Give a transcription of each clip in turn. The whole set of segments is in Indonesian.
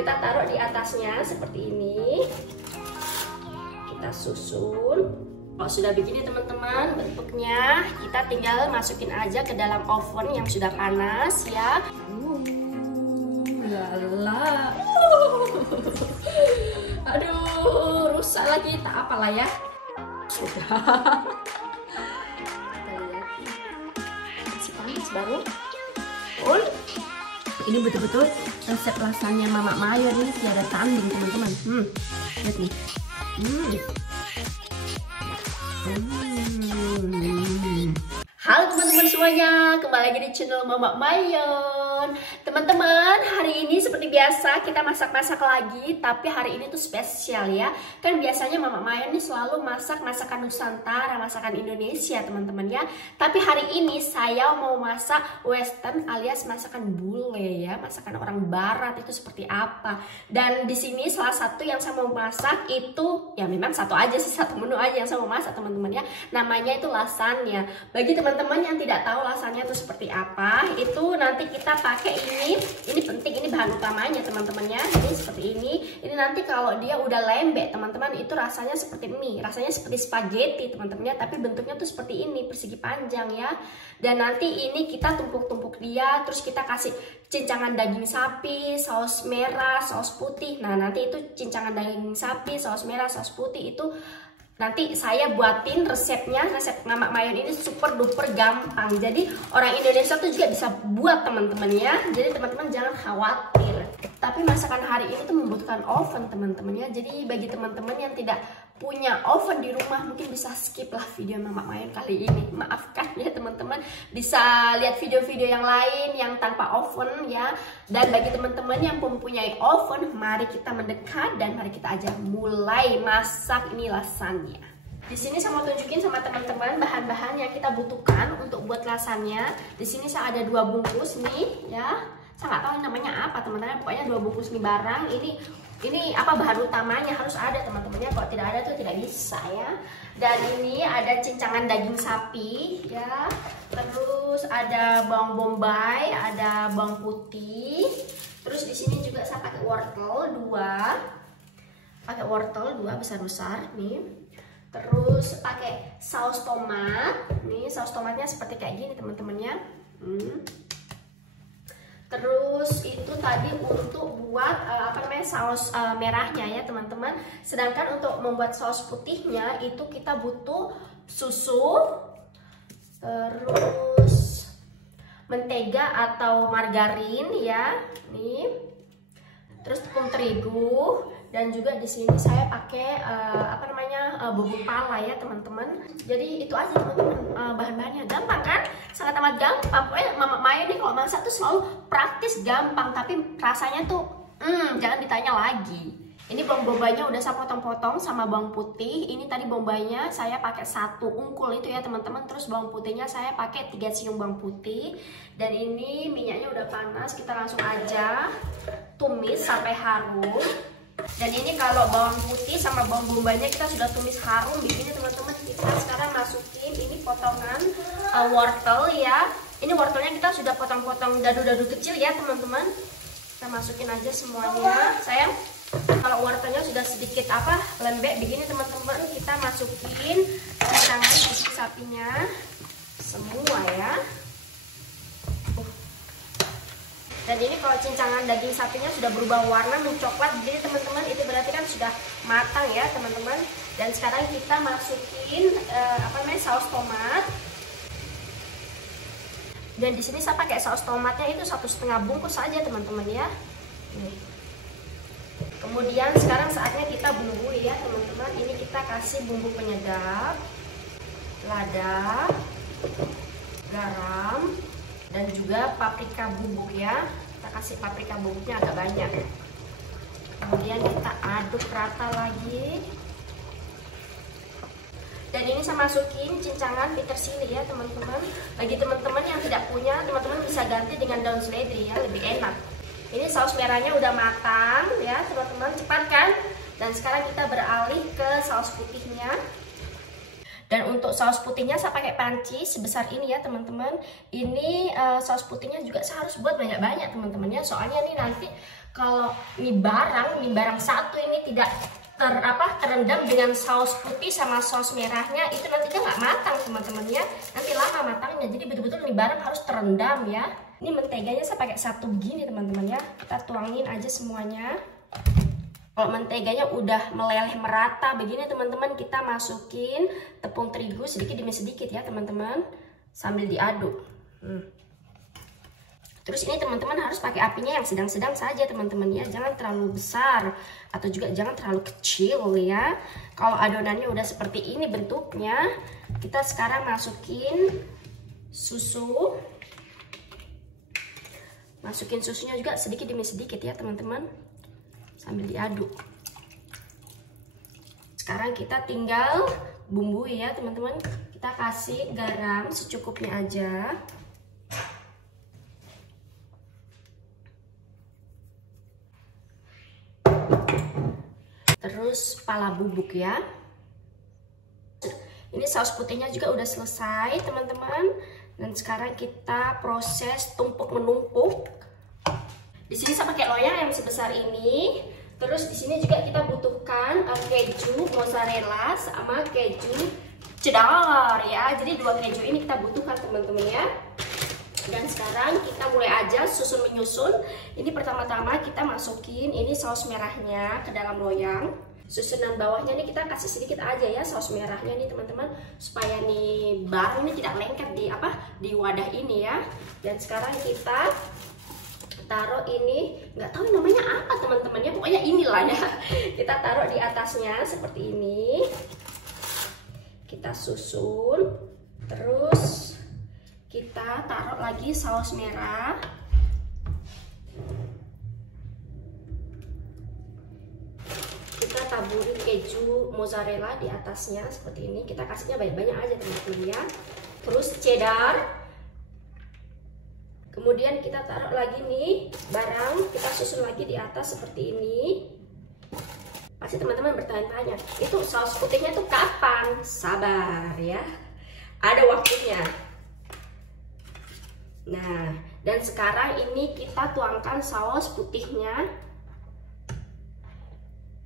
Kita taruh di atasnya seperti ini. Kita susun. Kalau sudah begini teman-teman bentuknya, kita tinggal masukin aja ke dalam oven yang sudah panas ya. Lala. Aduh, rusak lagi, tak apalah ya. Sudah. Kita lihat. Masih panas baru. Ini betul-betul resep lasanya Mama Mayor ini tiada tanding teman-teman. Lihat nih. Halo teman-teman semuanya, kembali lagi di channel Mama Mayon. Teman-teman, hari ini seperti biasa kita masak-masak lagi, tapi hari ini tuh spesial ya. Kan biasanya Mama Mayon nih selalu masak masakan Nusantara, masakan Indonesia teman-teman ya. Tapi hari ini saya mau masak western alias masakan bule ya, masakan orang barat itu seperti apa. Dan di sini salah satu yang saya mau masak itu ya memang satu aja sih, satu menu aja yang saya mau masak teman-teman ya. Namanya itu lasagna. Bagi teman-teman yang tidak tahu lasagna itu seperti apa, itu nanti kita pakai ini penting, ini bahan utamanya teman-teman ya. Ini seperti ini. Ini nanti kalau dia udah lembek teman-teman itu rasanya seperti mie, rasanya seperti spaghetti teman-teman ya, tapi bentuknya tuh seperti ini, persegi panjang ya. Dan nanti ini kita tumpuk-tumpuk dia, terus kita kasih cincangan daging sapi, saus merah, saus putih. Nah, nanti itu cincangan daging sapi, saus merah, saus putih itu nanti saya buatin resepnya, resep Mama Mayon ini super duper gampang. Jadi orang Indonesia tuh juga bisa buat teman-teman ya. Jadi teman-teman jangan khawatir. Tapi masakan hari ini tuh membutuhkan oven teman-teman ya. Jadi bagi teman-teman yang tidak punya oven di rumah mungkin bisa skip lah video Mama Mayon kali ini. Maafkan ya teman-teman. Bisa lihat video-video yang lain yang tanpa oven ya. Dan bagi teman-teman yang mempunyai oven, mari kita mendekat dan mari kita aja mulai masak ini lasagna. Di sini saya mau tunjukin sama teman-teman bahan-bahan yang kita butuhkan untuk buat lasagna. Di sini saya ada 2 bungkus nih ya. Saya nggak tahu namanya apa teman-teman. Pokoknya 2 bungkus nih barang. Ini apa bahan utamanya harus ada teman-temannya. Kalau tidak ada tuh tidak bisa ya. Dan ini ada cincangan daging sapi ya. Terus ada bawang bombay, ada bawang putih. Terus di sini juga saya pakai wortel 2. Pakai wortel 2 besar-besar nih. Terus pakai saus tomat. Nih saus tomatnya seperti kayak gini teman-temannya. Terus itu tadi untuk buat saus merahnya ya teman-teman. Sedangkan untuk membuat saus putihnya itu kita butuh susu, terus mentega atau margarin ya. Nih. Terus tepung terigu. Dan juga di sini saya pakai bubuk pala ya teman-teman. Jadi itu aja teman-teman, bahan-bahannya gampang kan? Sangat amat gampang. Pokoknya Mama Mayon nih kalau masak tuh selalu praktis gampang, tapi rasanya tuh jangan ditanya lagi. Ini bawang bombaynya udah saya potong-potong sama bawang putih. Ini tadi bombaynya saya pakai 1 ungkul itu ya teman-teman. Terus bawang putihnya saya pakai 3 siung bawang putih. Dan ini minyaknya udah panas, kita langsung aja tumis sampai harum. Dan ini kalau bawang putih sama bawang bombaynya kita sudah tumis harum begini teman-teman. Kita sekarang masukin ini potongan wortel ya. Ini wortelnya kita sudah potong-potong dadu-dadu kecil ya teman-teman. Kita masukin aja semuanya. Sayang, kalau wortelnya sudah sedikit lembek begini teman-teman, kita masukin cincangan daging sapinya semua ya. Dan ini kalau cincangan daging sapinya sudah berubah warna mencoklat, jadi teman-teman itu berarti kan sudah matang ya teman-teman. Dan sekarang kita masukin saus tomat. Dan di sini saya pakai saus tomatnya itu 1,5 bungkus saja teman-teman ya. Nih. Kemudian sekarang saatnya kita bumbui ya teman-teman. Ini kita kasih bumbu penyedap, lada, garam, dan juga paprika bubuk ya. Kita kasih paprika bubuknya agak banyak. Kemudian kita aduk rata lagi. Dan ini saya masukin cincangan petersili ya teman-teman. Bagi teman-teman yang tidak punya, teman-teman bisa ganti dengan daun seledri ya, lebih enak. Ini saus merahnya udah matang ya teman-teman, cepat kan? Dan sekarang kita beralih ke saus putihnya. Dan untuk saus putihnya saya pakai panci sebesar ini ya teman-teman. Ini saus putihnya juga saya harus buat banyak-banyak teman-teman ya. Soalnya ini nanti kalau mie barang satu ini tidak terendam dengan saus putih sama saus merahnya, itu nantinya nggak matang teman-teman ya. Nanti lama matangnya, jadi betul-betul mie barang harus terendam ya. Ini menteganya saya pakai satu begini teman-teman ya. Kita tuangin aja semuanya. Kalau menteganya udah meleleh merata begini teman-teman, kita masukin tepung terigu sedikit demi sedikit ya teman-teman, sambil diaduk. Terus ini teman-teman harus pakai apinya yang sedang-sedang saja teman-teman ya, jangan terlalu besar atau juga jangan terlalu kecil ya. Kalau adonannya udah seperti ini bentuknya, kita sekarang masukin susu. Masukin susunya juga sedikit demi sedikit ya teman-teman, sambil diaduk. Sekarang kita tinggal bumbui ya teman-teman. Kita kasih garam secukupnya aja. Terus pala bubuk ya. Ini saus putihnya juga udah selesai teman-teman. Dan sekarang kita proses tumpuk menumpuk. Di sini saya pakai loyang yang sebesar ini. Terus di sini juga kita butuhkan keju mozzarella sama keju cheddar ya. Jadi dua keju ini kita butuhkan teman-teman ya. Dan sekarang kita mulai aja susun menyusun. Ini pertama-tama kita masukin ini saus merahnya ke dalam loyang. Susunan bawahnya nih kita kasih sedikit aja ya saus merahnya nih teman-teman, supaya nih barang ini tidak lengket di wadah ini ya. Dan sekarang kita taruh ini, nggak tahu namanya apa teman-teman ya, pokoknya inilah ya. Kita taruh di atasnya seperti ini. Kita susun, terus kita taruh lagi saus merah. Kita taburin keju mozzarella di atasnya seperti ini. Kita kasihnya banyak-banyak aja teman-teman ya. Terus cheddar. Kemudian kita taruh lagi nih barang, kita susun lagi di atas seperti ini. Pasti teman-teman bertanya-tanya, itu saus putihnya tuh kapan? Sabar ya, ada waktunya. Nah, dan sekarang ini kita tuangkan saus putihnya.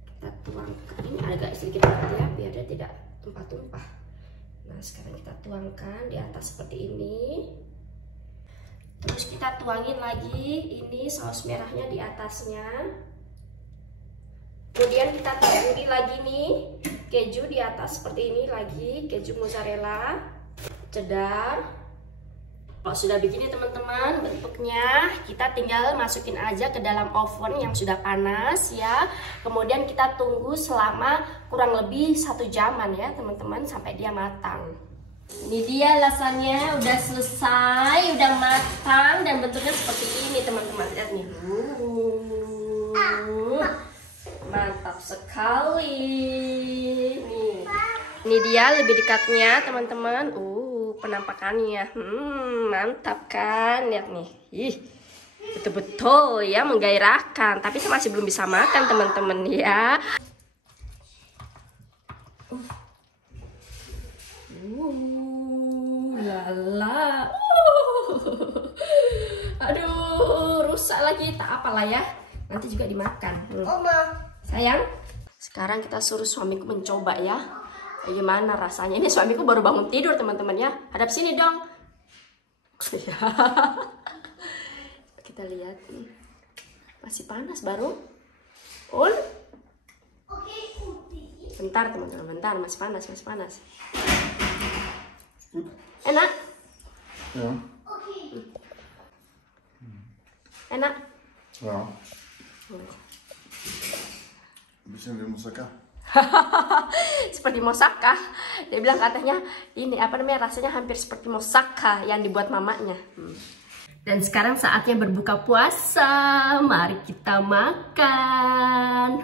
Kita tuangkan, ini agak sedikit ya, biar dia tidak tumpah-tumpah. Nah, sekarang kita tuangkan di atas seperti ini. Terus kita tuangin lagi ini saus merahnya di atasnya. Kemudian kita taburi lagi nih keju di atas seperti ini lagi, keju mozzarella, cheddar. Kalau sudah begini teman-teman bentuknya, kita tinggal masukin aja ke dalam oven yang sudah panas ya. Kemudian kita tunggu selama kurang lebih 1 jaman ya teman-teman, sampai dia matang. Ini dia lasanya udah selesai, udah matang dan bentuknya seperti ini teman-teman. Lihat nih, mantap sekali. Nih, ini dia lebih dekatnya teman-teman. Penampakannya, mantap kan? Lihat nih, betul-betul ya menggairahkan. Tapi saya masih belum bisa makan teman-teman ya. Lala, aduh, rusak lagi, tak apalah ya, nanti juga dimakan. Oma, sayang, sekarang kita suruh suamiku mencoba ya, bagaimana rasanya. Ini suamiku baru bangun tidur teman-teman ya, hadap sini dong. Kita lihat, masih panas baru. Bentar teman-teman, bentar, masih panas, masih panas. Enak? ya. Enak? Ja. Bisschen wie Moussaka. Seperti moussaka. Dia bilang katanya ini apa namanya, rasanya hampir seperti moussaka yang dibuat mamanya. Dan sekarang saatnya berbuka puasa. Mari kita makan.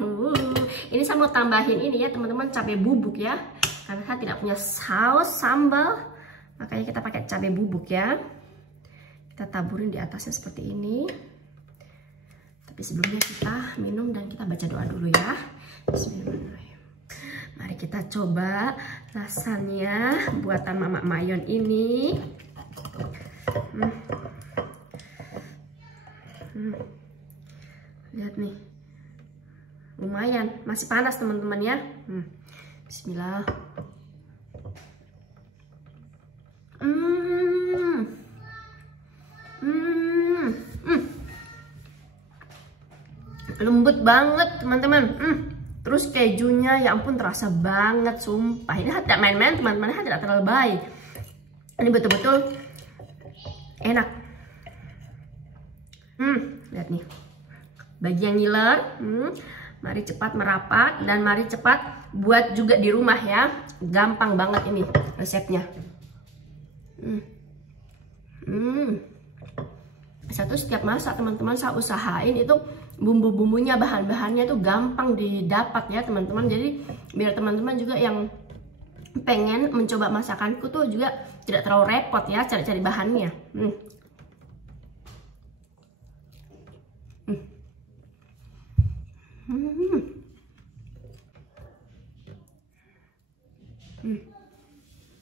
Ini saya mau tambahin ini ya teman-teman, cabai bubuk ya. Karena saya tidak punya saus sambal, makanya kita pakai cabai bubuk ya. Kita taburin di atasnya seperti ini. Tapi sebelumnya kita minum dan kita baca doa dulu ya. Bismillahirrahmanirrahim. Mari kita coba Lasanya buatan Mama Mayon ini. Lihat nih, lumayan, masih panas teman-teman ya. Bismillah. Lembut banget teman-teman. Terus kejunya ya ampun terasa banget, sumpah. Ini tidak main-main teman-teman, tidak terlalu baik. Ini betul-betul enak. Lihat nih. Bagi yang ngiler, mari cepat merapat dan mari cepat buat juga di rumah ya. Gampang banget ini resepnya. Satu setiap masak teman-teman saya usahain itu bumbu-bumbunya, bahan-bahannya tuh gampang didapat ya teman-teman. Jadi biar teman-teman juga yang pengen mencoba masakanku tuh juga tidak terlalu repot ya cari-cari bahannya.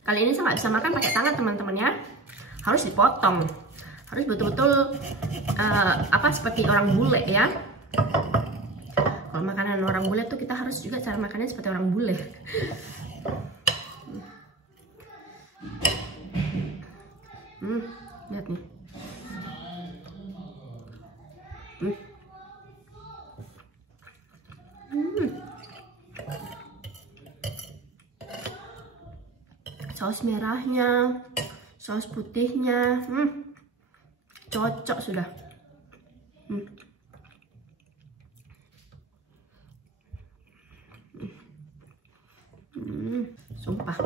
Kali ini saya nggak bisa makan pakai tangan teman-teman ya, harus dipotong, harus betul-betul seperti orang bule ya. Kalau makanan orang bule tuh kita harus juga cara makannya seperti orang bule. Lihat nih. Saus merahnya, saus putihnya, cocok sudah. Sumpah,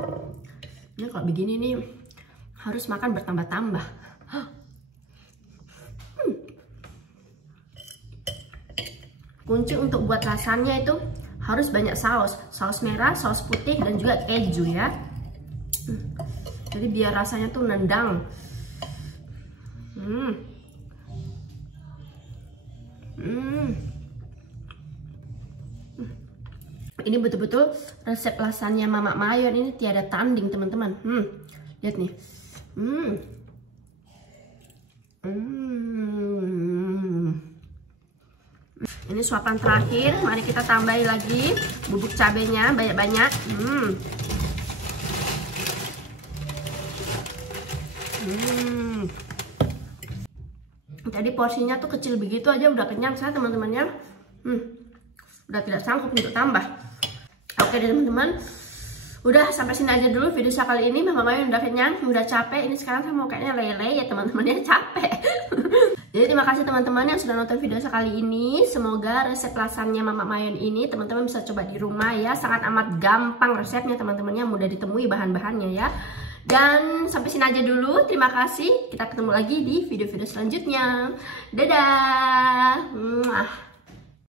ini kalau begini nih harus makan bertambah-tambah. Kunci untuk buat rasanya itu harus banyak saus, saus merah, saus putih dan juga keju ya. Jadi biar rasanya tuh nendang. Ini betul-betul resep lasanya Mama Mayon ini tiada tanding teman-teman. Lihat nih. Ini suapan terakhir. Mari kita tambahin lagi bubuk cabenya banyak-banyak. Jadi porsinya tuh kecil begitu aja udah kenyang saya teman-temannya. Udah tidak sanggup untuk tambah. Oke deh teman-teman, udah sampai sini aja dulu video saya kali ini. Mama Mayon udah kenyang, udah capek. Ini sekarang saya mau kayaknya lele ya teman-temannya, capek. Jadi terima kasih teman-teman yang sudah nonton video saya kali ini. Semoga resep lasanya Mama Mayon ini teman-teman bisa coba di rumah ya. Sangat amat gampang resepnya teman-temannya, mudah ditemui bahan-bahannya ya. Dan sampai sini aja dulu. Terima kasih. Kita ketemu lagi di video-video selanjutnya. Dadah.